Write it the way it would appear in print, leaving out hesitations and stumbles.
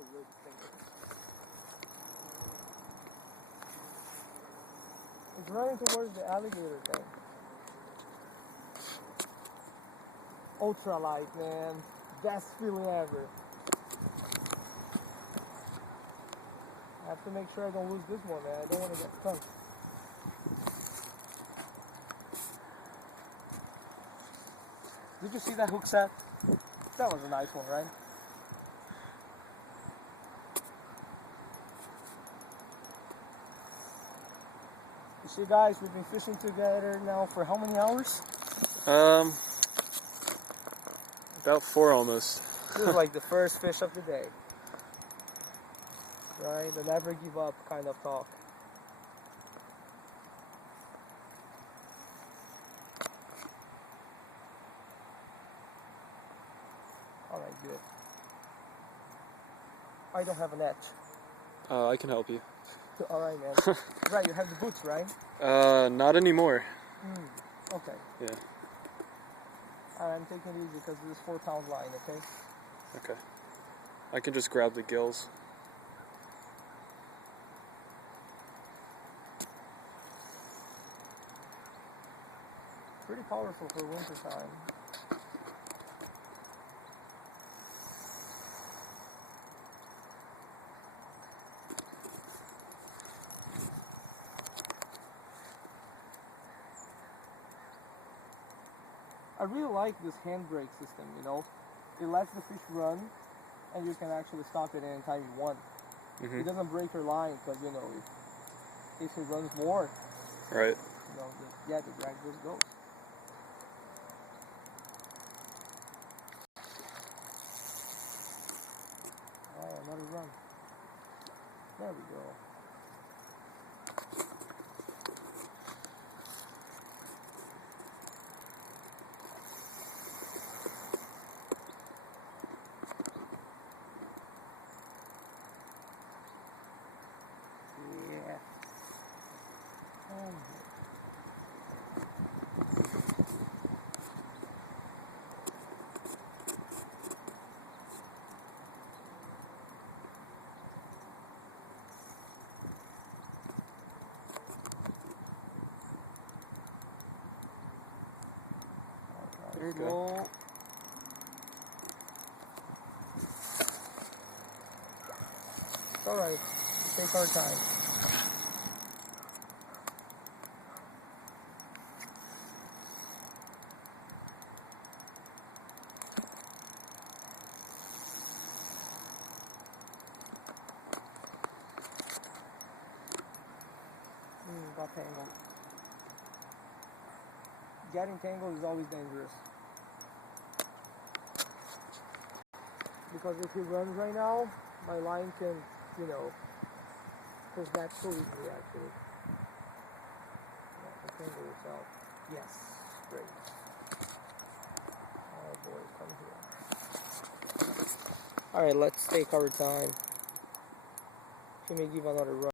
actually really distinguished. It's running towards the alligator thing. Ultralight, man. Best feeling ever. I have to make sure I don't lose this one, man. I don't want to get stung. Did you see that hook set? That was a nice one, right? You see, guys, we've been fishing together now for how many hours? About 4 almost. This is like the first fish of the day. Right? The never give up kind of talk. Alright, good. I don't have a net. I can help you. Alright, man. Right, you have the boots, right? Not anymore. Okay. Yeah. I'm taking it easy because this is 4-pound line, okay? Okay. I can just grab the gills. Pretty powerful for wintertime. I really like this handbrake system, you know. It lets the fish run and you can actually stop it anytime you want. It doesn't break your line because, you know, if it runs more, Right. you know, the drag just goes. Oh, another run. There we go. Yeah. Oh, There you go. It's alright. Take our time. Got tangled. Getting tangled is always dangerous. Because if he runs right now, my line can, you know, push back so easily actually. Yeah, tangle itself. Yes, great. Oh boy, come here. Alright, let's take our time. She may give another run.